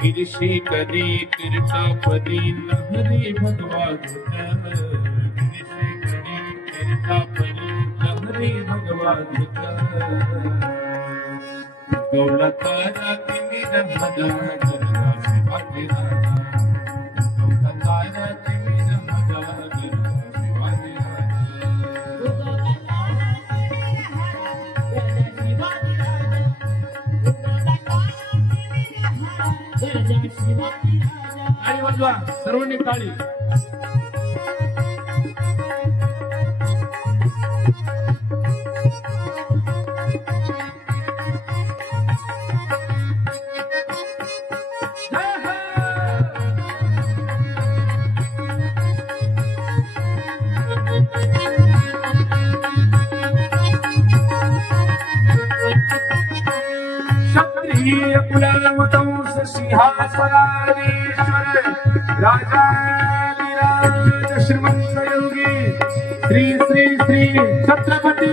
गिरशी कदी तीर्था पदी लहरी भगवान गिरशी कदी तीर्था पदी लहरी भगवान गौलतारा तिमिर मदा जगदा शिवाजी राजा गौलतारा तिमिर मदा जगदा शिवाजी आणि वाजवा सर्वांनी टाळी. क्षत्रिय कुलवंश सिंहासनाधीश्वर राजाधिराज श्रीमंत योगी श्री श्री श्री छत्रपती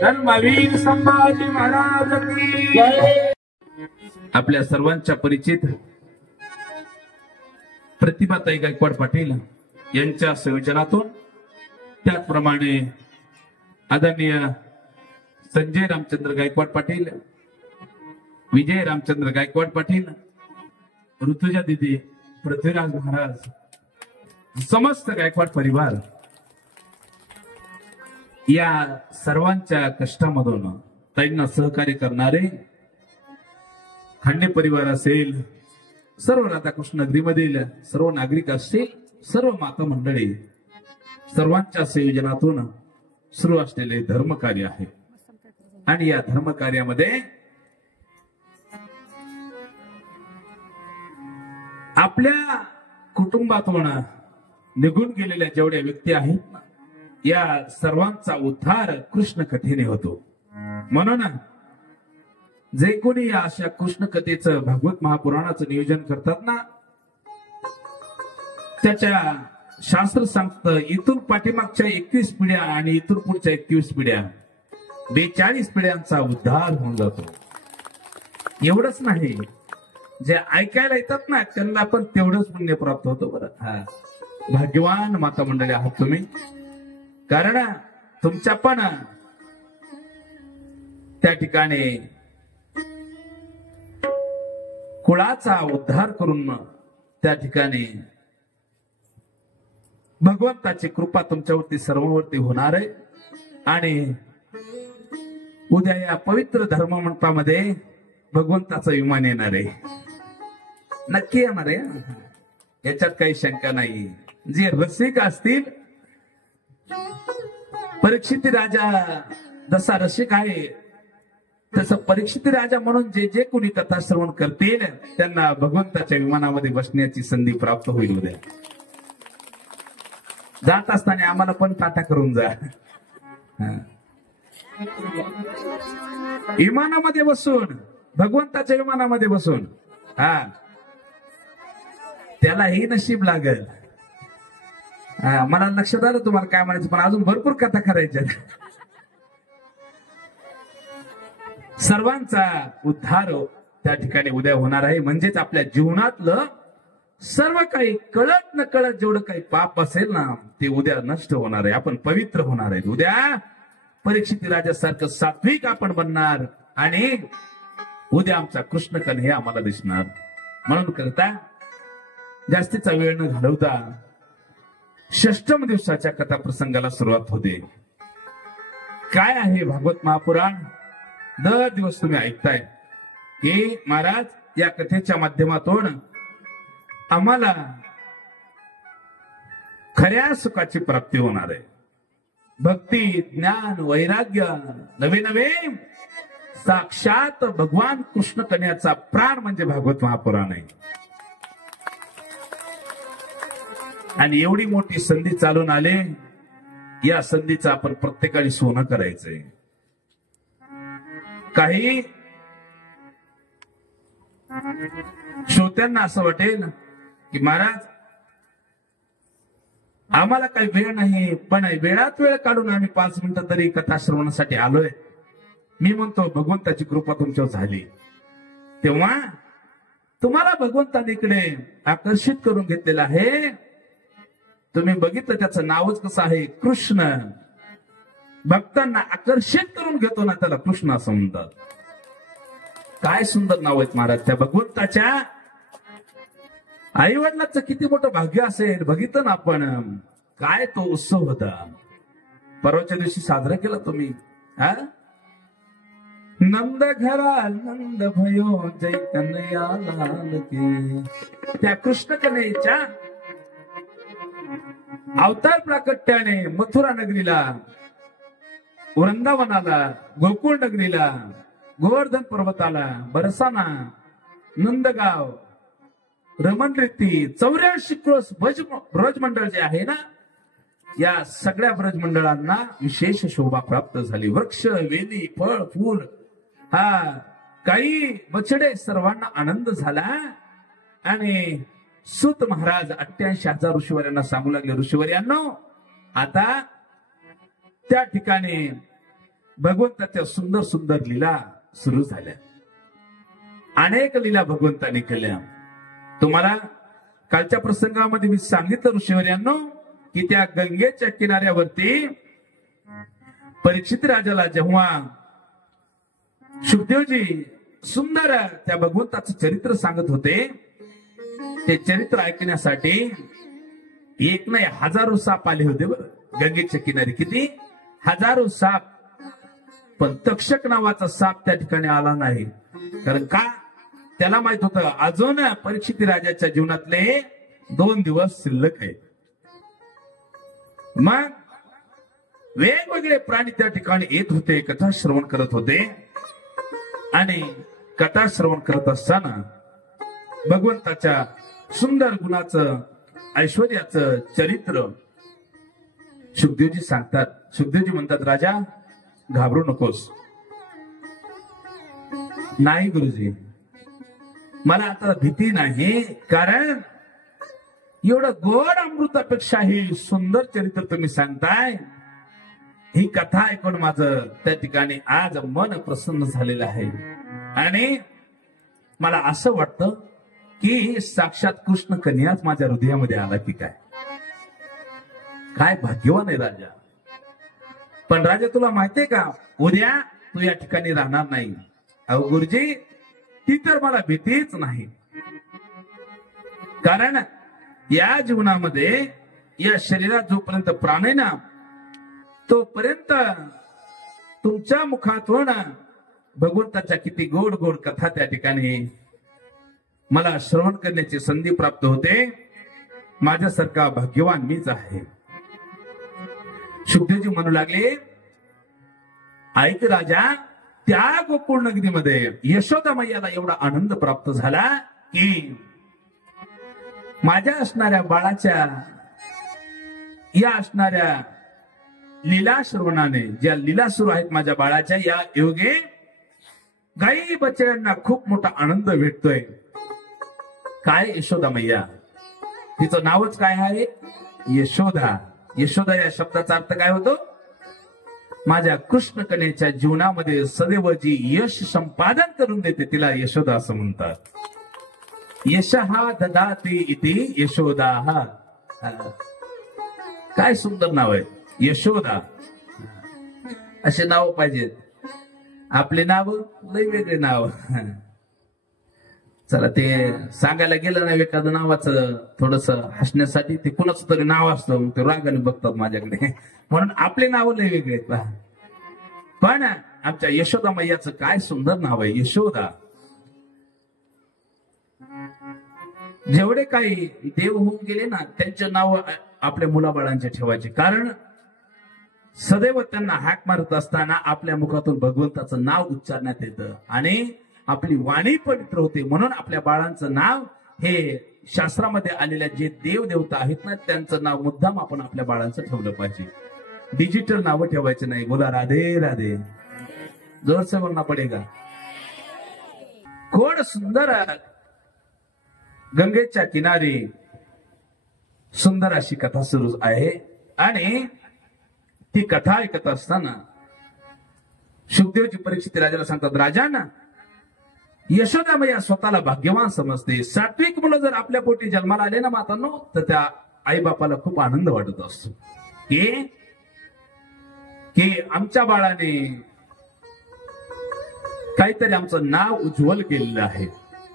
धर्मवीर संभाजी महाराज की जय. आपल्या सर्वांच्या परिचित प्रतिभाताई गायकवाड पाटील यांच्या संयोजनातून त्याचप्रमाणे आदरणीय संजय रामचंद्र गायकवाड पाटील, विजय रामचंद्र गायकवाड पाटील, ऋतुजा दीदी, पृथ्वीराज महाराज, समस्त गायकवाड परिवार या सर्वांच्या कष्टामधून ताईंना सहकार्य करणारे खांडे परिवार असेल, सर्व राधाकृष्ण नगरीमधील सर्व नागरिक असतील, सर्व माता मंडळी, सर्वांच्या संयोजनातून सुरू असलेले धर्मकार्य आहे. आणि या धर्मकार्यामध्ये आपल्या कुटुंबातून निघून गेलेल्या जेवढ्या व्यक्ती आहेत या सर्वांचा उद्धार कृष्ण कथेने होतो. म्हणून जे कोणी या अशा कृष्ण कथेचं भागवत महापुराणाचं नियोजन करतात ना, त्याच्या शास्त्र सांगतं इथून पाठीमागच्या 21 पिढ्या आणि इथून पुढच्या 21 पिढ्या 42 पिढ्यांचा उद्धार होऊन जातो. एवढंच नाही, जे ऐकायला येतात ना त्यांना पण तेवढंच पुण्य प्राप्त होतं. बरं, भाग्यवान माता मंडळी आहात तुम्ही, कारण तुमच्या पण त्या ठिकाणी कुळाचा उद्धार करून त्या ठिकाणी भगवंताची कृपा तुमच्यावरती सर्वांवरती होणार आहे. आणि उद्या या पवित्र धर्म मंडपामध्ये भगवंताचं विमान येणार आहे, नक्की येणार आहे, याच्यात काही शंका नाही. जे रसिक असतील, परीक्षित राजा जसा रसिक आहे तसं परीक्षित राजा म्हणून जे जे कोणी कथा श्रवण करतील त्यांना भगवंताच्या विमानामध्ये बसण्याची संधी प्राप्त होईल. उद्या जात असताना आम्हाला पण टाटा करून जा, विमानामध्ये बसून, भगवंताच्या विमानामध्ये बसून. त्यालाही नशीब लागल. मला लक्षात आलं तुम्हाला काय म्हणायचं, पण अजून भरपूर कथा करायच्या. सर्वांचा उद्धार त्या ठिकाणी उद्या होणार आहे. म्हणजेच आपल्या जीवनातलं सर्व काही कळत न कळत जेवढं काही पाप असेल ना ते उद्या नष्ट होणार आहे. आपण पवित्र होणार आहे. उद्या परीक्षित राजासारखं सात्विक आपण बनणार आणि उद्या आमचा कृष्ण कन्हैया आम्हाला दिसणार. म्हणून करता जास्तीचा वेळ न घालवता षष्टम दिवसाच्या कथा प्रसंगाला सुरुवात होते. काय आहे भागवत महापुराण? दर दिवस तुम्ही ऐकताय की महाराज या कथेच्या माध्यमातून आम्हाला खऱ्या सुखाची प्राप्ती होणार आहे. भक्ती, ज्ञान, वैराग्य, नवे नवे साक्षात भगवान कृष्ण कन्हैयाचा प्राण म्हणजे भागवत महापुराण आहे. आणि एवढी मोठी संधी चालून आले, या संधीचं आपण प्रत्येकाने सोनं करायचंय. काही श्रोत्यांना असं वाटेल की महाराज आम्हाला काही वेळ नाही, पण वेळात वेळ काढून आम्ही 5 मिनिटं तरी कथा श्रवणासाठी आलोय. मी म्हणतो भगवंताची कृपा तुमच्यावर झाली. तेव्हा तुम्हाला भगवंताने इकडे आकर्षित करून घेतलेलं आहे. तुम्ही बघितलं त्याचं नावच कसं आहे, कृष्ण. भक्तांना आकर्षित करून घेतो ना, त्याला कृष्ण असं म्हणतात. काय सुंदर नाव आहेत महाराज त्या भगवंताच्या. आई वडिलांचं किती मोठं भाग्य असेल. बघितलं ना आपण, काय तो उत्सव होता. परवाच्या दिवशी साजरा केला तुम्ही. नंद घरा नंद भयो जय कन्हैया लाल की. त्या कृष्ण कन्हैयाच्या अवतार प्राकट्याने मथुरा नगरीला, वृंदावनाला, गोकुळ नगरीला, गोवर्धन पर्वताला, बरसाना, नंदगाव, रमणरीती, 84 क्रोस ब्रजमंडळ जे आहे ना, या सगळ्या ब्रजमंडळांना विशेष शोभा प्राप्त झाली. वृक्ष, वेली, फळ, फूल, काही बछडे, सर्वांना आनंद झाला. आणि सूत महाराज 88,000 ऋषीवर्यांना सांगू लागले, ऋषीवर्यांनो आता त्या ठिकाणी भगवंताच्या सुंदर सुंदर लीला सुरू झाल्या. अनेक लीला भगवंताने केल्या. तुम्हाला कालच्या प्रसंगामध्ये मी सांगितलं ऋषीवर्यांनो की त्या गंगेच्या किनाऱ्यावरती परीक्षित राजाला जेव्हा शुकदेवजी सुंदर त्या भगवंताचं चरित्र सांगत होते, ते चरित्र ऐकण्यासाठी एक नाही हजारो साप आले होते गंगेच्या किनारी. किती? हजारो साप. पण तक्षक नावाचा साप त्या ठिकाणी आला नाही. कारण का? त्याला माहित होतं अजून परीक्षित राजाच्या जीवनातले 2 दिवस शिल्लक आहेत. मग वेगवेगळे प्राणी त्या ठिकाणी येत होते, कथा श्रवण करत होते. आणि कथा श्रवण करत असताना भगवंताच्या सुंदर गुणाचं, ऐश्वर्याचं चरित्र शुकदेवजी सांगतात. शुकदेवजी म्हणतात, राजा घाबरू नकोस. नाही गुरुजी, मला आता भीती नाही, कारण एवढं गोड अमृतापेक्षाही सुंदर चरित्र तुम्ही सांगताय. ही कथा ऐकून माझं त्या ठिकाणी आज मन प्रसन्न झालेलं आहे. आणि मला असं वाटतं की साक्षात कृष्ण कन्याच माझ्या हृदयामध्ये आला की काय. काय भाग्यवान आहे राजा. पण राजा तुला माहितीये का, उद्या तू या ठिकाणी राहणार नाही. अहो गुरुजी, ती तर मला भीतीच नाही. कारण या जीवनामध्ये या शरीरात जोपर्यंत प्राण आहे ना, तोपर्यंत तुमच्या मुखातून भगवंताच्या किती गोड गोड कथा त्या ठिकाणी मला श्रवण करण्याची संधी प्राप्त होते. माझ्यासारखा भाग्यवान मीच आहे. शुकदेवजी म्हणू लागले, ऐक राजा, त्या गोकुळ नगरीमध्ये यशोदा मैयाला एवढा आनंद प्राप्त झाला की माझ्या असणाऱ्या बाळाच्या, या असणाऱ्या लीला श्रवणाने, ज्या लीला सुरू आहेत माझ्या बाळाच्या, या योगे गाई बछड्यांना खूप मोठा आनंद भेटतोय. काय यशोदा मैया, तिचं नावच काय आहे? यशोदा. यशोदा या शब्दाचा अर्थ काय होतो? माझ्या कृष्ण कन्येच्या जीवनामध्ये सदैव जी यश संपादन करून देते तिला यशोदा असं म्हणतात. यशहा ददाती इति यशोदा. काय सुंदर नाव आहे यशोदा. असे नाव पाहिजेत. आपले नाव लय वेगळे नाव. चला ते सांगायला गेलं ना एखादं नावाचं थोडस हसण्यासाठी, ते कुणाचं तरी नाव असतं, ते रागाने बघतात माझ्याकडे, म्हणून आपले नाव लय वेगळे आहेत. पण आमच्या यशोदा मैयाचं काय सुंदर नाव आहे, यशोदा. जेवढे काही देव होऊन गेले ना, त्यांचे नाव आपल्या मुलाबाळांचे ठेवायचे. कारण सदैव त्यांना हाक मारत असताना आपल्या मुखातून भगवंताचं नाव उच्चारण्यात येतं आणि आपली वाणी पवित्र होते. म्हणून आपल्या बाळांचं नाव हे शास्त्रामध्ये आलेल्या जे देव देवता आहेत ना, त्यांचं नाव मुद्दाम आपण आपल्या बाळांचं ठेवलं पाहिजे. डिजिटल नावं ठेवायचे नाही. बोला राधे राधे. जोर से बोलना पडेगा. कोड फार सुंदर गंगेच्या किनारी सुंदर अशी कथा सुरू आहे आणि ती कथा ऐकत असताना शुकदेवजी परीक्षित राजाला सांगतात, राजांना यशोदामय्या स्वतःला भाग्यवान समजते. सात्विक मुलं जर आपल्या पोटी जन्माला आले ना मातांनो, तर त्या आई बापाला खूप आनंद वाटत असतो की आमच्या बाळाने काहीतरी आमचं नाव उज्ज्वल केलेलं आहे.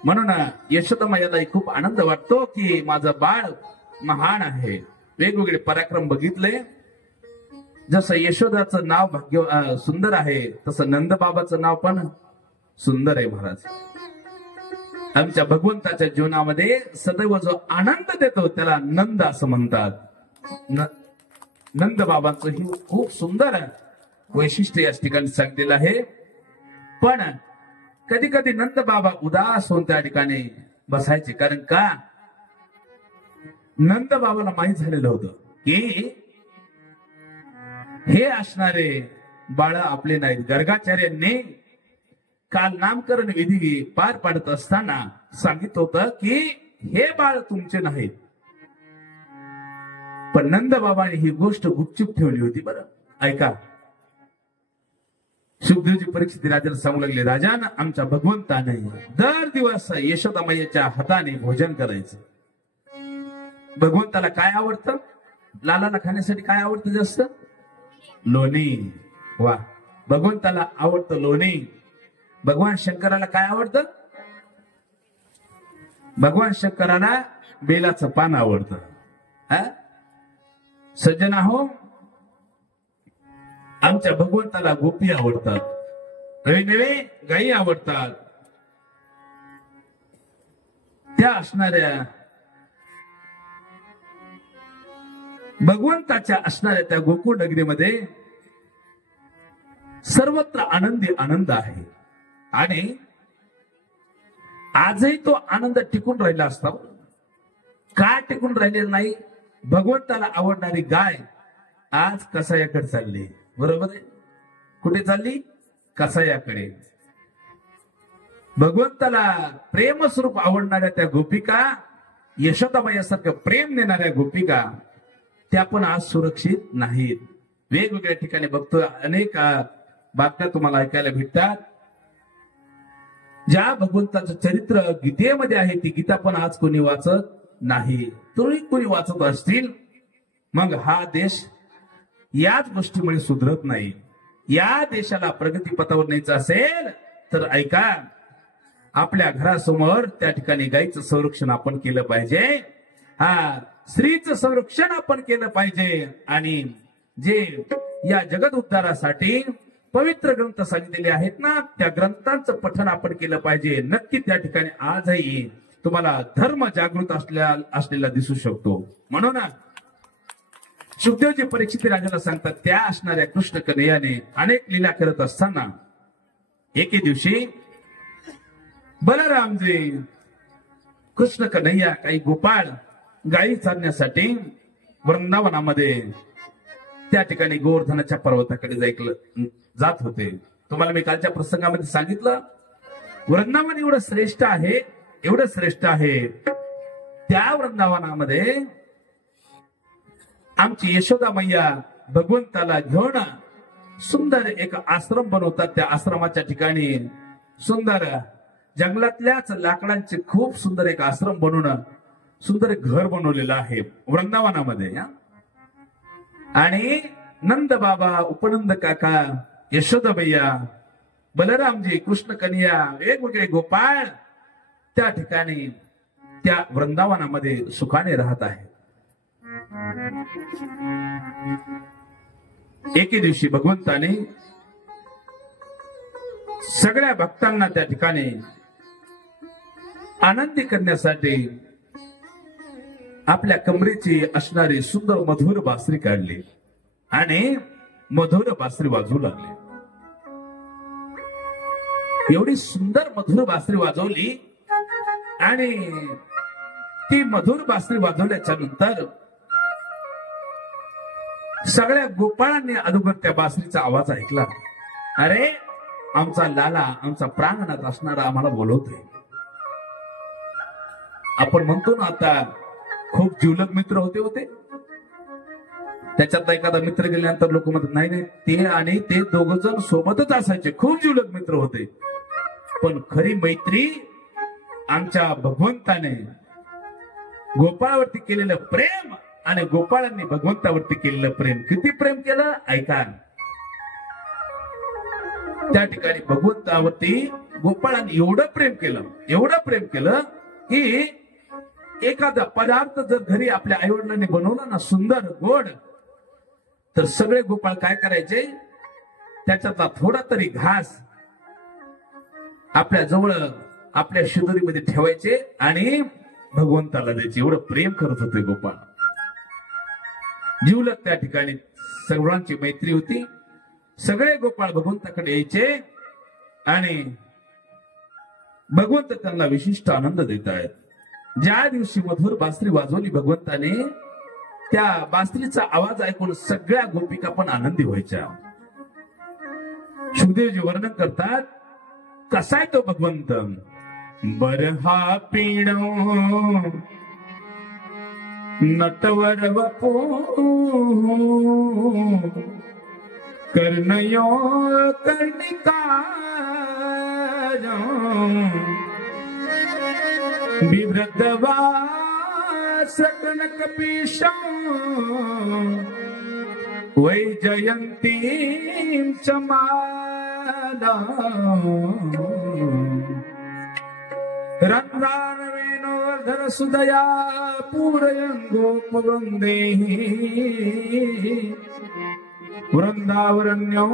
म्हणून यशोदामय्यालाही खूप आनंद वाटतो की माझं बाळ महान आहे. वेगवेगळे पराक्रम बघितले. जसं यशोदाचं नाव भाग्य सुंदर आहे, तसं नंदबाबाचं नाव पण सुंदर आहे. महाराज, आमच्या भगवंताच्या जीवनामध्ये सदैव जो आनंद देतो त्याला नंद असं म्हणतात. नंदबाबांचं ही खूप सुंदर वैशिष्ट्य या ठिकाणी सांगितलेलं आहे. पण कधी कधी नंदबाबा उदास होऊन त्या ठिकाणी बसायचे. कारण का, नंदबाबाला माहीत झालेलं होतं की हे असणारे बाळ आपले नाहीत. गर्गाचार्यांनी काल नामकरण विधी पार पाडत असताना सांगितलं होतं की हे बाळ तुमचे नाहीत. पण नंदबाबाने ही गोष्ट गुपचूप ठेवली होती. बरं ऐका, शुकदेवजी परीक्षित राजाला सांगू लागले, राजान आमच्या भगवंताने दर दिवस यशोदामय्याच्या हाताने भोजन करायचं. भगवंताला काय आवडतं? लालाला खाण्यासाठी काय आवडतं जास्त? लोणी. वा, भगवंताला आवडतं लोणी. भगवान शंकराला काय आवडतं? भगवान शंकराला बेलाचं पान आवडतं. सज्जना हो, आमच्या भगवंताला गोपी आवडतात, नवे नवे गायी आवडतात. त्या असणाऱ्या भगवंताच्या असणाऱ्या त्या गोकुळ नगरीमध्ये सर्वत्र आनंदी आनंद आहे. आणि आजही तो आनंद टिकून राहिला असता. का टिकून राहिलेला नाही? भगवंताला आवडणारी गाय आज कसायाकडे चालली. बरोबर आहे? कुठे चालली? कसायाकडे. भगवंताला प्रेमस्वरूप आवडणाऱ्या त्या गोपिका, यशोदामय्यासारखं प्रेम देणाऱ्या गोपिका, त्या पण आज सुरक्षित नाहीत. वेगवेगळ्या ठिकाणी बघतो, अनेक बातम्या तुम्हाला ऐकायला भेटतात. ज्या भगवंताचं चरित्र गीतेमध्ये आहे ती गीता पण आज कोणी वाचत नाही. तुम्ही कोणी वाचत असतील, मग हा देश याच गोष्टीमुळे सुधरत नाही. या देशाला प्रगतीपथावर न्यायचं असेल तर ऐका, आपल्या घरासमोर त्या ठिकाणी गायीचं संरक्षण आपण केलं पाहिजे. स्त्रीचं संरक्षण आपण केलं पाहिजे. आणि जे या जगत उद्धारासाठी पवित्र ग्रंथ सांगितलेले आहेत ना, त्या ग्रंथांचं पठण आपण केलं पाहिजे. नक्की त्या ठिकाणी आजही तुम्हाला धर्म जागृत असलेला दिसू शकतो. म्हणून शुकदेवजी परीक्षित राजाला सांगतात, त्या असणाऱ्या कृष्ण कन्हैयाने अनेक लीला करत असताना एके दिवशी बलरामजी कृष्ण कन्हैया काही गोपाळ गायी चालण्यासाठी वृंदावनामध्ये त्या ठिकाणी गोवर्धनाच्या पर्वताकडे जात होते. तुम्हाला मी कालच्या प्रसंगामध्ये सांगितलं, वृंदावन एवढं श्रेष्ठ आहे, एवढं श्रेष्ठ आहे. त्या वृंदावनामध्ये आमची यशोदामय्या भगवंताला घेऊन सुंदर एक आश्रम बनवतात. त्या आश्रमाच्या ठिकाणी सुंदर जंगलातल्याच लाकडांचे खूप सुंदर एक आश्रम बनवून सुंदर एक घर बनवलेलं आहे वृंदावनामध्ये. आणि नंद बाबा, उपनंद काका, यशोदामय्या, बलरामजी, कृष्ण कन्हैया, वेगवेगळे गोपाळ त्या ठिकाणी त्या वृंदावनामध्ये सुखाने राहत आहेत. एके दिवशी भगवंताने सगळ्या भक्तांना त्या ठिकाणी आनंदी करण्यासाठी आपल्या कमरेची असणारी सुंदर मधुर बासरी काढली आणि मधुर बासरी वाजवू लागली. एवढी सुंदर मधुर बासरी वाजवली आणि ती मधुर बासरी वाजवल्याच्या नंतर सगळ्या गोपाळांनी अगोदर त्या बासरीचा आवाज ऐकला. अरे, आमचा लाला, आमचा प्रांगणात असणारा आम्हाला बोलवतोय. आपण म्हणतो ना आता खूप जिवलग मित्र होते त्याच्यात एखादा मित्र गेल्यानंतर लोक म्हणतात नाही नाही ते आणि ते दोघ जण सोबतच असायचे, खूप जिवलग मित्र होते. पण खरी मैत्री आमच्या भगवंताने गोपाळावरती केलेलं प्रेम आणि गोपाळांनी भगवंतावरती केलेलं प्रेम. किती प्रेम केलं ऐका. त्या ठिकाणी भगवंतावरती गोपाळांनी एवढं प्रेम केलं की एखादा पदार्थ जर घरी आपल्या आईवडिलांनी बनवला ना सुंदर गोड, तर सगळे गोपाळ काय करायचे, त्याच्यातला थोडा तरी घास आपल्या जवळ आपल्या शिदोरीमध्ये ठेवायचे आणि भगवंताला द्यायचे. एवढं प्रेम करत होते गोपाळ. जिवलग त्या ठिकाणी सर्वांची मैत्री होती. सगळे गोपाळ भगवंताकडे यायचे आणि भगवंत त्यांना विशिष्ट आनंद देत आहेत. ज्या दिवशी मधुर बासरी वाजवली भगवंताने, त्या बासरीचा आवाज ऐकून सगळ्या गोपिका पण आनंदी व्हायच्या. शुकदेवजी वर्णन करतात, कसा आहे तो भगवंत. बरहा पीड नटवर वपू कर्णयो कर्णिकार विवृद्धवा सकन कपीशं वैजयंतीं च माला रन्ध्रानवेनोर्धन सुदया पूरयन् गोपवृन्दे वृंदावरण्यो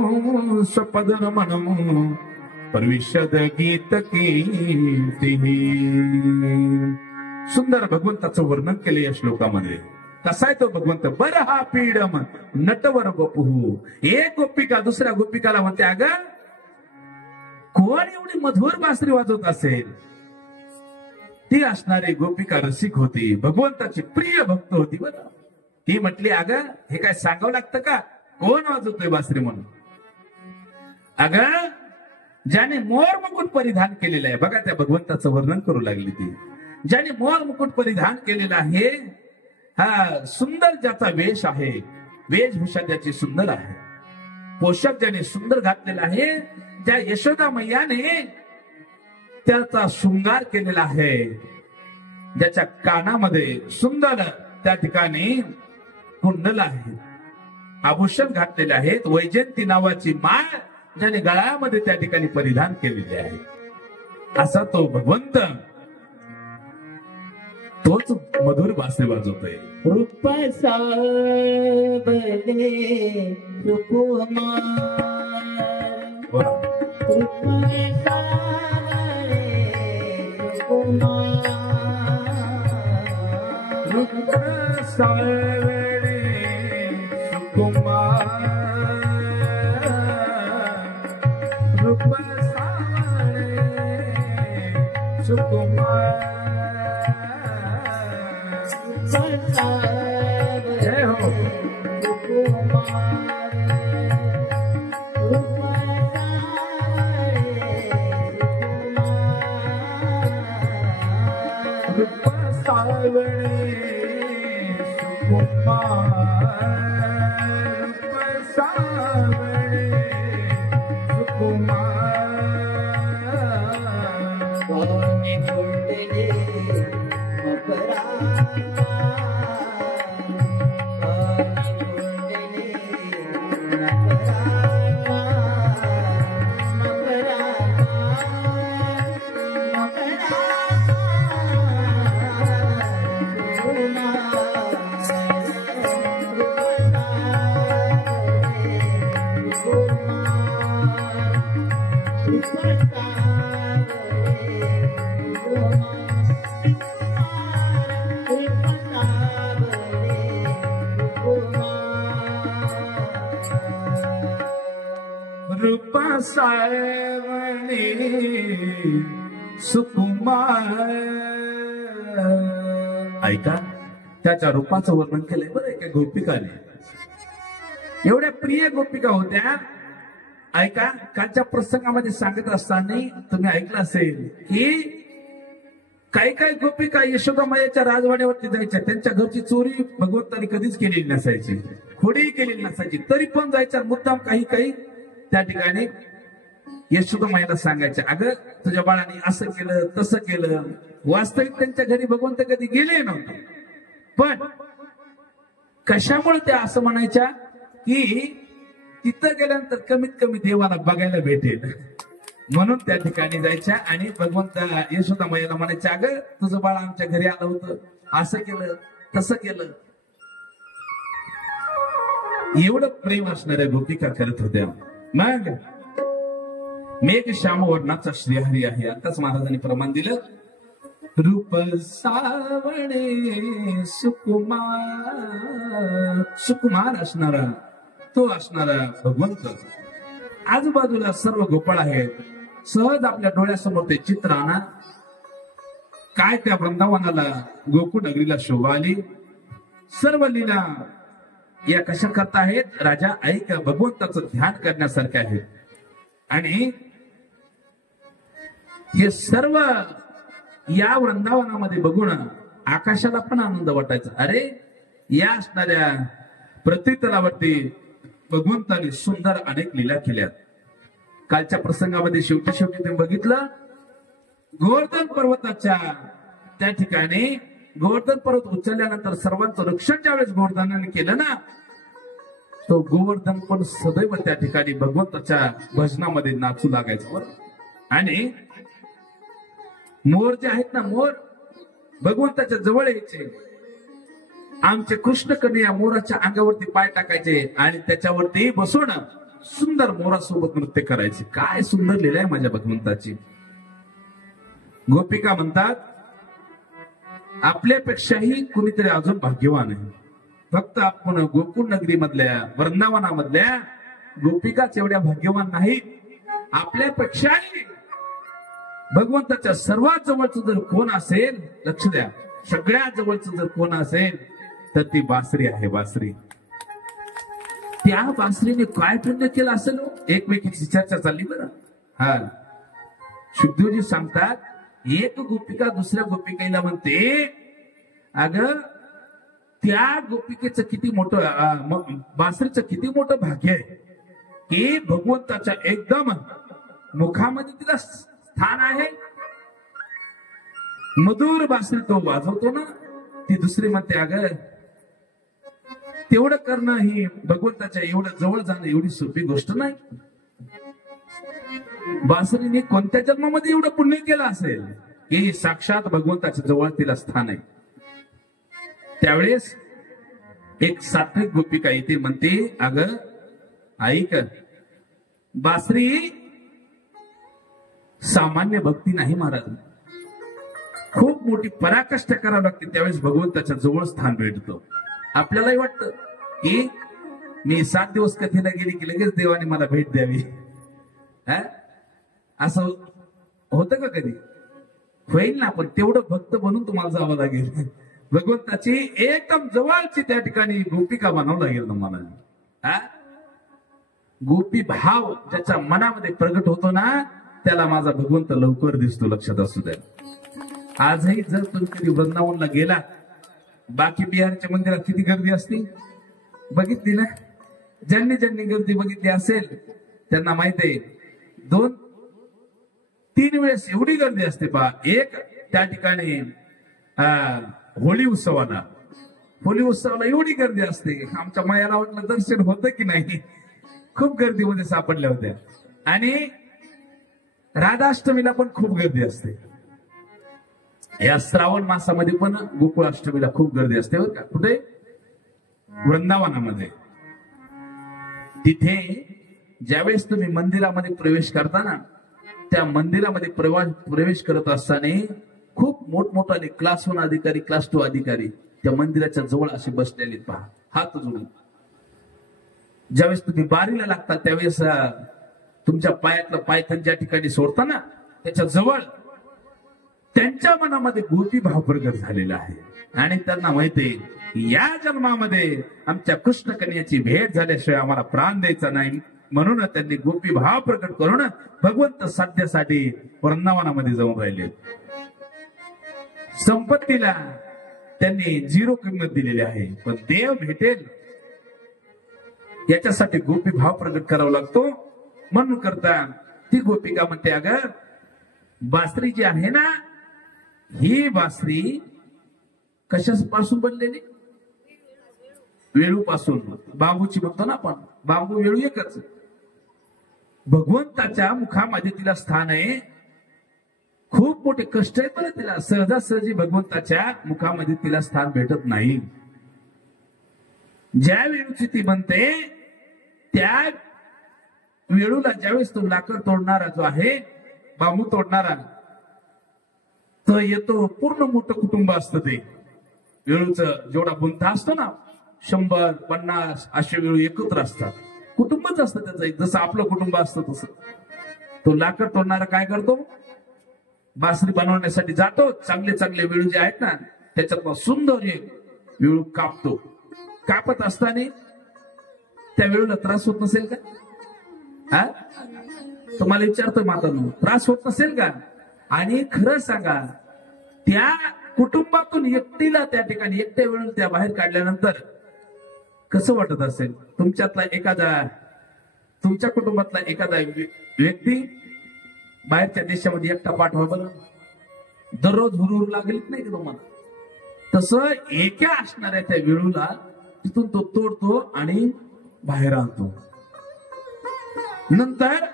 स्वपदरमणं प्रविशद गीत कीर्ती. सुंदर भगवंताचं वर्णन केले या श्लोकामध्ये. कसा आहे तो भगवंत. बरं हा पीडम नटवर बपू. एक गोपिका दुसऱ्या गोपिकाला म्हणते, अगं कोण एवढी मधुर बासरी वाजवत असेल. ती असणारी गोपिका रसिक होती, भगवंताची प्रिय भक्त होती. बरं ती म्हटली, अगं हे काय सांगावं लागतं का, कोण वाजवतोय बासरी म्हणून. अगं ज्याने मोर मुकुट परिधान केलेलं आहे, बघा त्या भगवंताचं वर्णन करू लागली ती. ज्याने मोर मुकुट परिधान केलेला आहे, हा सुंदर ज्याचा वेश आहे, वेशभूषा ज्याची सुंदर आहे, पोशाख ज्याने सुंदर घातलेला आहे, ज्या यशोदा मैयाने त्याचा शृंगार केलेला आहे, ज्याच्या कानामध्ये सुंदर त्या ठिकाणी कुंडल आहे, आभूषण घातलेले आहेत, वैजयंती नावाची माळ ज्याने गळ्यामध्ये त्या ठिकाणी परिधान केलेले आहे, असा तो भगवंत, तोच मधुर बासरी वाजवतोय. रूप सावले सुकुमार, रूप सावले सुकुमार, रूप सावले सुकुमार, रूप सावले सुकुमार. जय हो. रूप सावले सुकुमार, रूप सावले सुकुमार. कोणी कुंडली मकरा, रूप सावले सुकुमार. ऐका, त्याच्या रूपाचं वर्णन केलंय बरं एका गोपिकाने. एवढ्या प्रिय गोपिका होत्या. ऐका, कालच्या प्रसंगामध्ये सांगत असताना तुम्ही ऐकलं असेल की काही काही गोपिका यशोदामायाच्या राजवाड्यावरती जायच्या, त्यांच्या घरची चोरी भगवंतानी कधीच केलेली नसायची, खोडीही केलेली नसायची, तरी पण जायच्या मुद्दाम काही काही त्या ठिकाणी यशोदामायाला सांगायच्या, अगं तुझ्या बाळाने असं केलं तसं केलं. वास्तविक त्यांच्या घरी भगवंत कधी गेले नव्हते, पण कशामुळे त्या असं म्हणायच्या की तिथं गेल्यानंतर कमीत कमी देवाला बघायला भेटेल म्हणून त्या ठिकाणी जायच्या. आणि भगवंत यशोदामायाला म्हणायच्या, अगं तुझं बाळ आमच्या घरी आलं होतं, असं केलं तसं केलं. एवढं प्रेम असणाऱ्या गोपिका करत होत्या. मग मेघ श्याम वर्णाचा श्रीहरी आहे. आताच महाराजांनी प्रमाण दिलं, रूप सावणे सुकुमार असणारा तो असणारा भगवंत. आजूबाजूला सर्व गोपाळ आहेत, सहज आपल्या डोळ्यासमोर ते चित्र आणा. काय त्या वृंदावनाला गोकुळ नगरीला शोभा आली. सर्व लीला या कशा करता आहेत, राजा ऐक, भगवंताचं ध्यान करण्यासारखे आहेत. आणि हे सर्व या वृंदावनामध्ये बघून आकाशाला पण आनंद वाटायचा. अरे या असणाऱ्या पृथ्वीतलावरती भगवंताने सुंदर अनेक लीला केल्यात. कालच्या प्रसंगामध्ये शेवटी तुम्ही बघितलं, गोवर्धन पर्वताच्या त्या ठिकाणी गोवर्धन पर्वत उचलल्यानंतर सर्वांचं रक्षण ज्यावेळेस गोवर्धनाने केलं ना, तो गोवर्धन पण सदैव त्या ठिकाणी भगवंताच्या भजनामध्ये नाचू लागायचं. आणि मोर जे आहेत ना, मोर भगवंताच्या जवळ यायचे. आमचे कृष्ण कन्हैया मोराच्या अंगावरती पाय टाकायचे आणि त्याच्यावरती बसून सुंदर मोरासोबत नृत्य करायचे. काय सुंदर लीला आहे माझ्या भगवंताची. गोपिका म्हणतात, आपल्यापेक्षाही कुणीतरी अजून भाग्यवान आहे. फक्त आपण गोकुळ नगरी मधल्या वृंदावनामधल्या गोपिकाच एवढ्या भाग्यवान नाहीत. आपल्यापेक्षाही भगवंताच्या सर्वात जवळचं जर कोण असेल, लक्ष द्या, सगळ्यात जवळचं जर कोण असेल तर ती बासरी आहे. बासरी, त्या बासरीने काय पुण्य केलं असेल. एकमेकीची चर्चा चालली बरं. हा, शुद्धोजी सांगतात, एक गोपिका दुसऱ्या गोपिकेला म्हणते, अगं त्या गोपिकेचं किती मोठं, बासरीचं किती मोठं भाग्य आहे की भगवंताच्या एकदम मुखामध्ये तिला स्थान आहे. मधुर बासरी तो वाजवतो ना. ती दुसरी म्हणते, अगं तेवढं करणं ही भगवंताच्या एवढं जवळ जाणं एवढी सोपी गोष्ट नाही. बासरीने कोणत्या जन्मामध्ये एवढं पुण्य केलं असेल की साक्षात भगवंताच्या जवळ तिला स्थान आहे. त्यावेळेस एक सात्विक गोपिका इथे म्हणते, अगं ऐक, बासरी सामान्य भक्ती नाही महाराज, खूप मोठी पराकाष्ठा करावी लागते, त्यावेळेस भगवंताच्या जवळ स्थान भेटतं. आपल्यालाही वाटतं की मी 7 दिवस कथेला गेली की लगेच देवाने मला भेट द्यावी. असं होतं का कधी? होईल ना, पण तेवढं भक्त बनून तुम्हाला जावं लागेल. भगवंताची एकदम जवळची त्या ठिकाणी गोपिका बनावं लागेल तुम्हाला. गोपी भाव ज्याच्या मनामध्ये प्रगट होतो ना, त्याला माझा भगवंत लवकर दिसतो. लक्षात असू द्या. आजही जर तुम्ही कधी वृंदावनला गेला, बाकी बिहारच्या मंदिरात किती गर्दी असते बघितली ना. ज्यांनी ज्यांनी गर्दी बघितली असेल त्यांना माहिती आहे, 2-3 वेळेस एवढी गर्दी असते पहा. एक त्या ठिकाणी होळी उत्सवाला एवढी गर्दी असते, आमच्या मायाला वाटलं दर्शन होतं की नाही, खूप गर्दीमध्ये सापडल्या होत्या. आणि राधाष्टमीला पण खूप गर्दी असते. या श्रावण मासामध्ये पण गोकुळाष्टमीला खूप गर्दी असते बरं का. कुठे? वृंदावनामध्ये. तिथे ज्यावेळेस तुम्ही मंदिरामध्ये प्रवेश करता ना, त्या मंदिरामध्ये प्रवेश करत असताना खूप मोठमोठाले क्लास 1 अधिकारी, क्लास 2 अधिकारी त्या मंदिराच्या जवळ असे बसलेले पहा, हात जोडून. ज्यावेळेस तुम्ही बारीला लागता त्यावेळेस तुमच्या पायातलं पायथन ज्या ठिकाणी सोडता ना, त्याच्या जवळ त्यांच्या मनामध्ये गोपी भाव प्रगट झालेला आहे. आणि त्यांना माहितीये या जन्मामध्ये आमच्या कृष्ण कन्याची भेट झाल्याशिवाय आम्हाला प्राण द्यायचा नाही. म्हणून त्यांनी गोपी भाव प्रकट करून भगवंत साध्यासाठी वृंदावनामध्ये जाऊन राहिले. संपत्तीला त्यांनी 0 किंमत दिलेली आहे, पण देव भेटेल याच्यासाठी गोपी भाव प्रकट करावा लागतो. म्हणून करता ती गोपिका म्हणते, अगं बासरी जी आहे ना, ही बासरी कशापासून बनलेली? वेळूपासून. बांबूची म्हणतो ना आपण, बांबू वेळू एकच. भगवंताच्या मुखामध्ये तिला स्थान आहे. खूप मोठे कष्ट आहे बरं तिला. सहजासहजी भगवंताच्या मुखामध्ये तिला स्थान भेटत नाही. ज्या वेळूची ती बनते, त्या वेळूला ज्यावेळेस तो लाकड तोडणारा जो आहे, बांबू तोडणारा, तो येतो. पूर्ण मोठं कुटुंब असतं ते वेळूचं. जेवढा बुंथा असतो ना, 100-50 असे वेळू एकत्र असतात. कुटुंबच असतं त्याचं, जसं आपलं कुटुंब असतं तसं. तो लाकड तोडणारा काय करतो? बासरी बनवण्यासाठी जातो. चांगले चांगले वेळू जे आहेत ना, त्याच्यात सुंदर एक वेळू कापतो. कापत असताना त्या वेळूला त्रास होत नसेल का? हा, तुम्हाला विचारतोय मातांनो, त्रास होत नसेल का? आणि खरं सांगा, त्या कुटुंबातून एकटीला त्या ठिकाणी एकट्या वेळून त्या बाहेर काढल्यानंतर कसं वाटत असेल? तुमच्या कुटुंबातला एखादा व्यक्ती बाहेरच्या देशामध्ये एकटा पाठवा बरं, दररोज हुरहुर लागेल नाही का तुम्हाला? तसं एका असणाऱ्या त्या वेळूला तिथून तो तोडतो आणि बाहेर आणतो. नंतर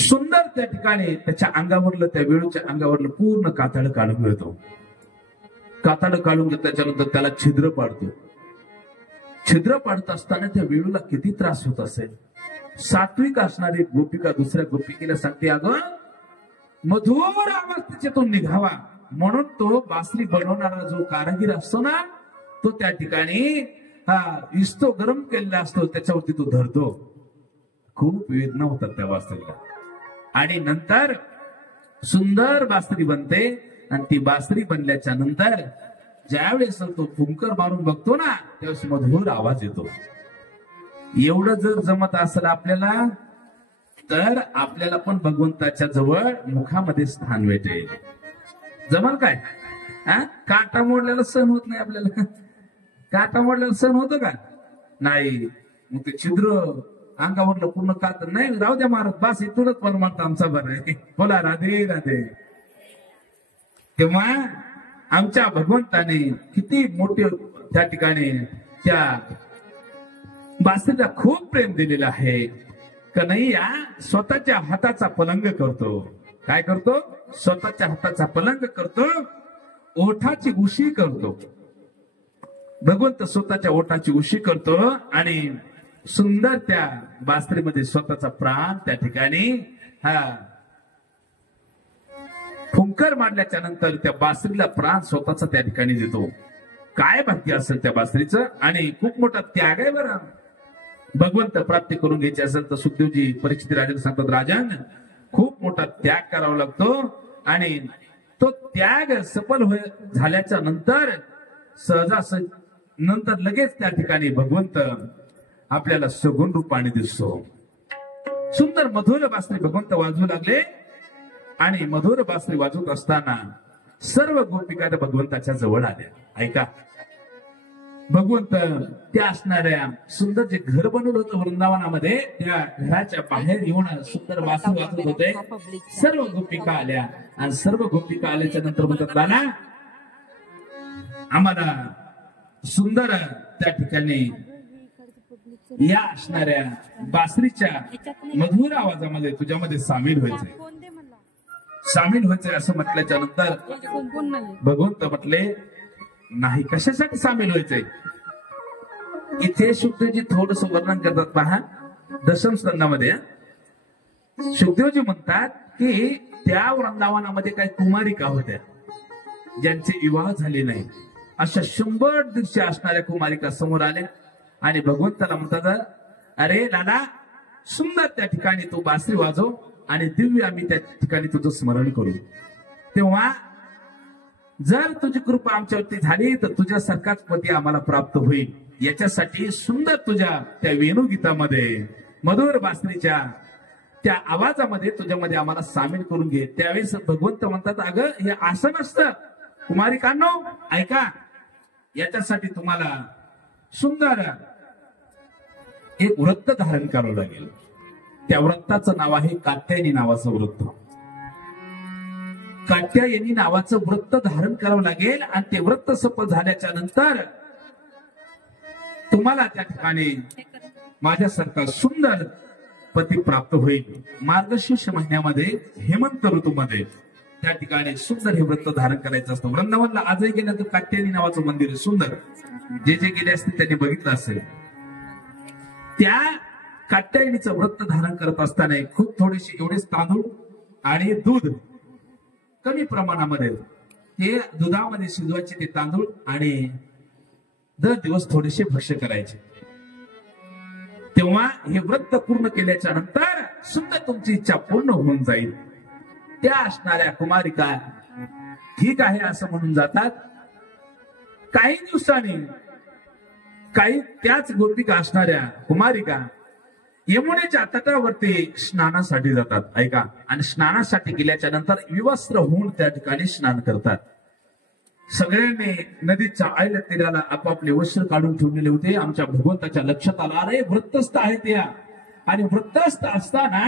सुंदर त्या ठिकाणी त्याच्या अंगावरलं, त्या वेळूच्या अंगावरलं पूर्ण कातड काढून घेतो. कातड काढून घेतल्याच्यानंतर त्याला छिद्र पाडतो. छिद्र पाडत असताना त्या वेळूला किती त्रास होत असेल. सात्विक असणारी गोपिका दुसऱ्या गोपिकेला सांगते, अगं मधुर आवाज त्याच्यातून निघावा म्हणून तो बासरी बनवणारा जो कारागीर असतो ना, तो त्या ठिकाणी इस्तो गरम केलेला असतो, त्याच्यावरती तो धरतो. खूप वेदना होतात त्या बासरीला. आणि नंतर सुंदर बासरी बनते. आणि ती बासरी बनल्याच्या नंतर ज्यावेळेस तो फुंकर मारून बघतो ना, त्यावेळेस मधुर आवाज येतो. एवढं जर जमत असेल आपल्याला, तर आपल्याला पण भगवंताच्या जवळ मुखामध्ये स्थान भेटेल. जमल काय? काटा मोडल्याला सहन होत नाही आपल्याला. काटा मोडल्याला सहन होतं का? नाही. मग ते छिद्र अंगावरलं पूर्ण कात नाही, राहू द्या महाराज, बस इथूनच परमार्थ आमचा बरं आहे. बोला राधे राधे. तेव्हा आमच्या भगवंताने किती मोठे त्या ठिकाणी त्या बासरीला खूप प्रेम दिलेलं आहे. कन्हैया स्वतःच्या हाताचा पलंग करतो. काय करतो? स्वतःच्या हाताचा पलंग करतो. ओठाची उशी करतो. भगवंत स्वतःच्या ओठाची उशी करतो आणि सुंदर त्या बासरीमध्ये स्वतःचा प्राण त्या ठिकाणी फुंकर मारल्याच्या नंतर त्या बासरीला प्राण स्वतःचा त्या ठिकाणी देतो. काय भाग्य असेल त्या बासरीचं. आणि खूप मोठा त्याग आहे बरं. भगवंत प्राप्ती करून घ्यायची असेल तर सुखदेवजी परीक्षित राजाला सांगतात, राजन खूप मोठा त्याग करावा लागतो. आणि तो त्याग सफल झाल्याच्या नंतर सहजासहज नंतर लगेच त्या ठिकाणी भगवंत आपल्याला सगुण रूपाने दिसतो. सुंदर मधुर बासरी भगवंत वाजवू लागले. आणि मधुर बासरी वाजवत असताना सर्व गोपिका भगवंताच्या जवळ आल्या. ऐका, भगवंत त्या असणाऱ्या सुंदर जे घर बनवलं होतं वृंदावनामध्ये, त्या घराच्या बाहेर येऊन सुंदर बासरी वाजवत होते. सर्व गोपिका आल्या. आणि सर्व गोपिका आल्याच्या नंतर म्हणतात, नाना आम्हाला सुंदर त्या ठिकाणी या असणाऱ्या बासरीच्या मधुर आवाजामध्ये तुझ्यामध्ये सामील व्हायचंय, सामील व्हायचंय असं म्हटल्याच्या नंतर भगवंत म्हटले, नाही. कशासाठी सामील व्हायचंय? इथे शुद्धजी थोडस वर्णन करतात पहा. दशम स्कंदामध्ये शुद्धदेवजी म्हणतात की त्या वृंदावनामध्ये काही कुमारिका होत्या ज्यांचे विवाह झाले नाही. अशा 100-150 असणाऱ्या कुमारिका समोर आल्या आणि भगवंताला म्हणतात, अरे लाला सुंदर त्या ठिकाणी तू बासरी वाजव आणि दिव्य आम्ही त्या ठिकाणी तुझं स्मरण करू. तेव्हा जर तुझी कृपा आमच्यावरती झाली तर तुझ्यासारखाच पती आम्हाला प्राप्त होईल. याच्यासाठी सुंदर तुझ्या त्या वेणुगीतामध्ये मधुर बासरीच्या त्या आवाजामध्ये तुझ्यामध्ये आम्हाला सामील करून घे. त्यावेळेस भगवंत म्हणतात, अगं हे असं नसतं कुमारिकांनो, ऐका, याच्यासाठी तुम्हाला सुंदर एक व्रत धारण करावं लागेल. त्या व्रताचं नाव आहे कात्यायनी नावाचं व्रत. कात्यायनी नावाचं व्रत धारण करावं लागेल आणि ते व्रत सफल झाल्याच्या नंतर तुम्हाला त्या ठिकाणी माझ्यासारखा सुंदर पती प्राप्त होईल. मार्गशीर्ष महिन्यामध्ये हेमंत ऋतूमध्ये त्या ठिकाणी सुंदर हे व्रत धारण करायचं असतं. वृंदावनला आजही गेलं तर कात्यायनी नावाचं मंदिर आहे सुंदर. जे जे गेले असतील त्यांनी बघितलं असेल. त्या कात्यायनीचं व्रत धारण करत असताना खूप थोडेसे एवढेच तांदूळ आणि दूध कमी प्रमाणामध्ये ते दुधामध्ये शिजवायचे ते तांदूळ आणि दर दिवस थोडेसे भक्ष्य करायचे. तेव्हा हे व्रत पूर्ण केल्याच्या नंतर सुद्धा तुमची इच्छा पूर्ण होऊन जाईल. त्या असणाऱ्या कुमारिका ठीक आहे असं म्हणून जातात. काही दिवसांनी काही त्याच गोपिका असणाऱ्या कुमारिका यमुनेच्या तटावरती स्नानासाठी जातात. ऐका, आणि स्नानासाठी गेल्याच्या नंतर विवस्त्र होऊन त्या ठिकाणी स्नान करतात. सगळ्यांनी नदीच्या आयल्या तीराला आपापले वस्त्र काढून ठेवलेले होते. आमच्या भगवंताच्या लक्षात आला, अरे व्रतस्थ आहेत या, आणि व्रतस्थ असताना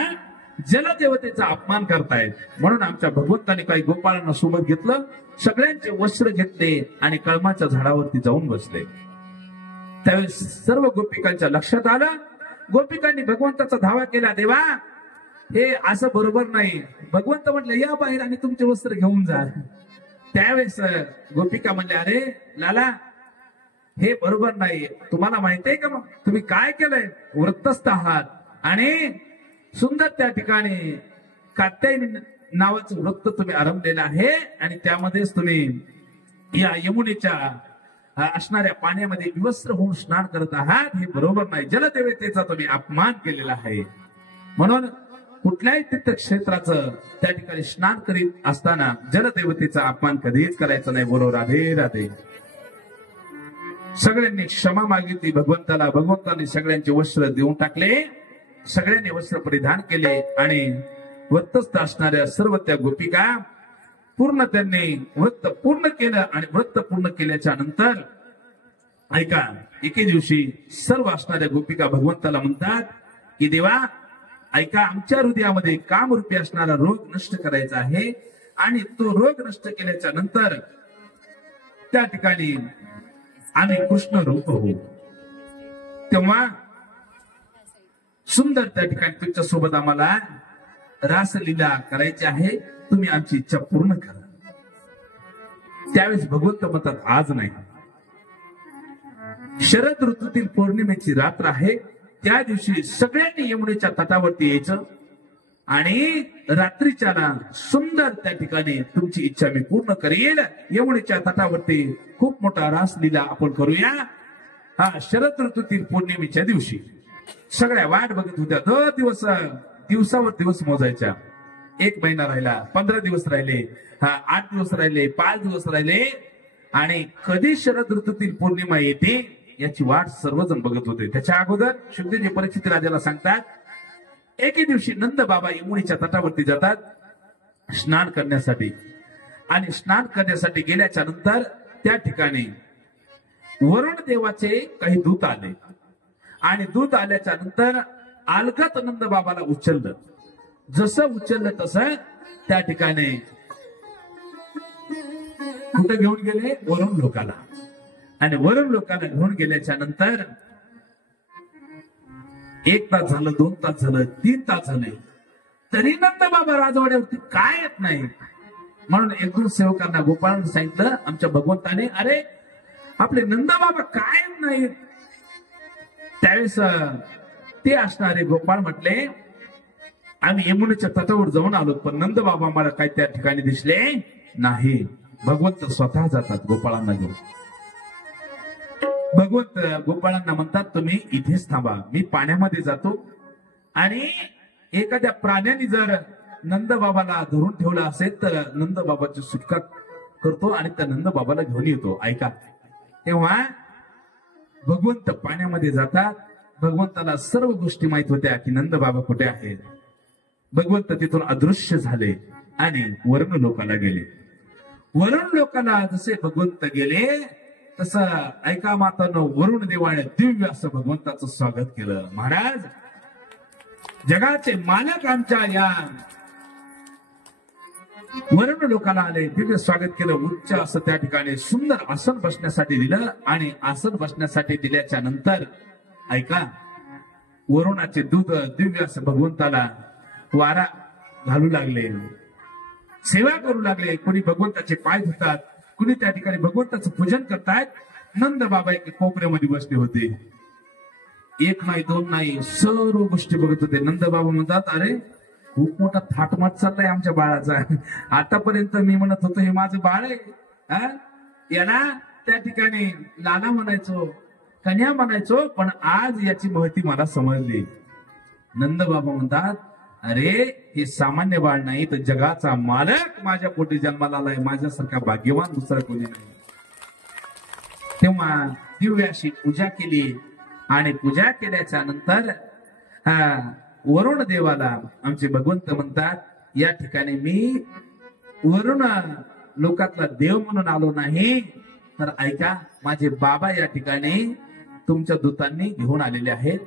जलदेवतेचा अपमान करतायत. म्हणून आमच्या भगवंताने काही गोपाळांना सोबत घेतलं, सगळ्यांचे वस्त्र घेतले आणि कळमाच्या झाडावरती जाऊन बसले. त्यावेळेस सर्व गोपिकांच्या लक्षात आलं. गोपिकांनी भगवंताचा धावा केला, देवा हे असं बरोबर नाही. भगवंत म्हटले, या बाहेर आणि तुमचे वस्त्र घेऊन जा. त्यावेळेस गोपिका म्हणले, अरे लाला हे बरोबर नाही. तुम्हाला माहिती आहे का मग तुम्ही काय केलंय? व्रतस्थ आहात आणि सुंदर त्या ठिकाणी कात्यायनी नावाचं व्रत तुम्ही आरंभलेलं आहे आणि त्यामध्येच तुम्ही या यमुनेच्या असणाऱ्या पाण्यामध्ये विवस्त्र होऊन स्नान करत आहात. हे बरोबर नाही. जलदेवतेचा तुम्ही अपमान केलेला आहे. म्हणून कुठल्याही तीर्थक्षेत्राचं त्या ठिकाणी स्नान करीत असताना जलदेवतेचा अपमान कधीच करायचा नाही. बोलो राधे राधे. सगळ्यांनी क्षमा मागितली भगवंताला. भगवंताने सगळ्यांचे वस्त्र देऊन टाकले. सगळ्यांनी वस्त्र परिधान केले आणि व्रतस्थ असणाऱ्या सर्व त्या गोपिका पूर्ण त्यांनी व्रत पूर्ण केलं. आणि व्रत पूर्ण केल्याच्या नंतर ऐका, एके दिवशी सर्व असणाऱ्या गोपिका भगवंताला म्हणतात की देवा ऐका, आमच्या हृदयामध्ये कामरूपी असणारा रोग नष्ट करायचा आहे आणि तो रोग नष्ट केल्याच्या नंतर त्या ठिकाणी आम्ही कृष्ण रूप होऊ. तेव्हा सुंदर त्या ठिकाणी तुमच्या सोबत आम्हाला रासलीला करायची आहे. तुम्ही आमची इच्छा पूर्ण करा. त्यावेळेस भगवंत म्हणतात, आज नाही, शरद ऋतूतील पौर्णिमेची रात्र आहे. त्या दिवशी सगळ्यांनी यमुनेच्या तटावरती यायचं आणि रात्रीच्या सुंदर त्या ठिकाणी तुमची इच्छा मी पूर्ण करेल. यमुनेच्या तटावरती खूप मोठा रासलीला आपण करूया. हा शरद ऋतूतील पौर्णिमेच्या दिवशी सगळ्या वाट बघत होत्या. दर दिवस दिवसावर दिवस मोजायच्या. 1 महिना राहिला, 15 दिवस राहिले, 8 दिवस राहिले, 5 दिवस राहिले आणि कधी शरद ऋतूतील पौर्णिमा येते याची वाट सर्वजण बघत होते. त्याच्या अगोदर शुद्धजी परीक्षित राजाला सांगतात, एके दिवशी नंद बाबा यमुनेच्या तटावरती जातात स्नान करण्यासाठी. आणि स्नान करण्यासाठी गेल्याच्या नंतर त्या ठिकाणी वरुण देवाचे काही दूत आले आणि दूत आल्याच्या नंतर अलगत नंद बाबाला उचललं. जसं उचललं तसं त्या ठिकाणी कुठं घेऊन गेले? वरुण लोकाला. आणि वरुण लोकाला घेऊन गेल्याच्या नंतर 1 तास झालं, 2 तास झालं, 3 तास झाले, तरी नंद बाबा राजवाड्यावरती काय येत नाही. म्हणून 1-2 सेवकांना गोपाळांना सांगितलं आमच्या भगवंताने, अरे आपले नंद बाबा काय येत नाहीत. त्यावेळेस ते असणारे गोपाळ म्हटले, आम्ही यमुनेच्या तटावर जाऊन आलो पण नंद बाबा मला काही त्या ठिकाणी दिसले नाही. भगवंत स्वतः जातात गोपाळांना घेऊन. भगवंत गोपाळांना म्हणतात, तुम्ही इथेच थांबा, मी पाण्यामध्ये जातो आणि एखाद्या प्राण्याने जर नंद बाबाला धरून ठेवला असेल तर नंद बाबाची सुटका करतो आणि त्या नंद बाबाला घेऊन येतो. ऐका. तेव्हा भगवंत पाण्यामध्ये जातात. भगवंताला सर्व गोष्टी माहित होत्या की नंद बाबा कुठे आहेत. भगवंत तिथून अदृश्य झाले आणि वरुण लोकाला गेले. वरुण लोकाला जसे भगवंत गेले तसं ऐका मातानं वरुण देवाने दिव्य असं भगवंताचं स्वागत केलं. महाराज, जगाचे मालक आमच्या या वरुण लोकाला आले, दिव्य स्वागत केलं. उच्च असं त्या ठिकाणी सुंदर आसन बसण्यासाठी दिलं आणि आसन बसण्यासाठी दिल्याच्या नंतर ऐका, वरुणाचे दूत दिव्य असं भगवंताला वारा घालू लागले, सेवा करू लागले. कोणी भगवंताचे पाय धुतात, कुणी त्या ठिकाणी भगवंताचं पूजन करतायत. नंद बाबा एक कोपऱ्यामध्ये बसले होते. एक नाही, दोन नाही, सर्व गोष्टी बघत होते. नंद बाबा म्हणतात, अरे खूप मोठा थाटमाट चाललाय आमच्या बाळाचा. आतापर्यंत मी म्हणत होतो हे माझं बाळ आहे, याला त्या ठिकाणी लाला म्हणायचो, कन्या म्हणायचो, पण आज याची महती मला समजली. नंद बाबा म्हणतात, अरे हे सामान्य बाळ नाही, तर जगाचा मालक माझ्या पोटी जन्माला आलाय. माझ्यासारखा भाग्यवान दुसरा कोणी नाही. तेव्हा दिव्य अशी पूजा केली आणि पूजा केल्याच्या नंतर वरुण देवाला आमचे भगवंत म्हणतात, या ठिकाणी मी वरुण लोकातला देव म्हणून आलो नाही, तर ऐका, माझे बाबा या ठिकाणी तुमच्या दूतांनी घेऊन आलेले आहेत,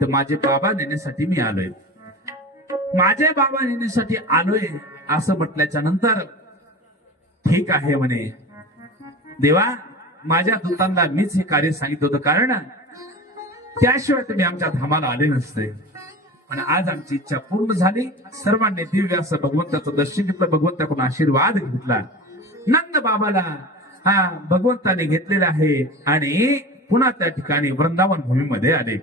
तर माझे बाबा नेण्यासाठी मी आलोय. माझे बाबा नेण्यासाठी आलोय असं म्हटल्याच्या नंतर ठीक आहे म्हणे, देवा माझ्या दूतांना मीच हे कार्य सांगितलं होतं, कारण त्याशिवाय तुम्ही आमच्या धामाला आले नसते. पण आज आमची इच्छा पूर्ण झाली. सर्वांनी दिव्य असं भगवंताचं दर्शन घेतलं, भगवंताकडून आशीर्वाद घेतला. नंद बाबाला भगवंताने घेतलेला आहे आणि पुन्हा त्या ठिकाणी वृंदावन भूमीमध्ये आले.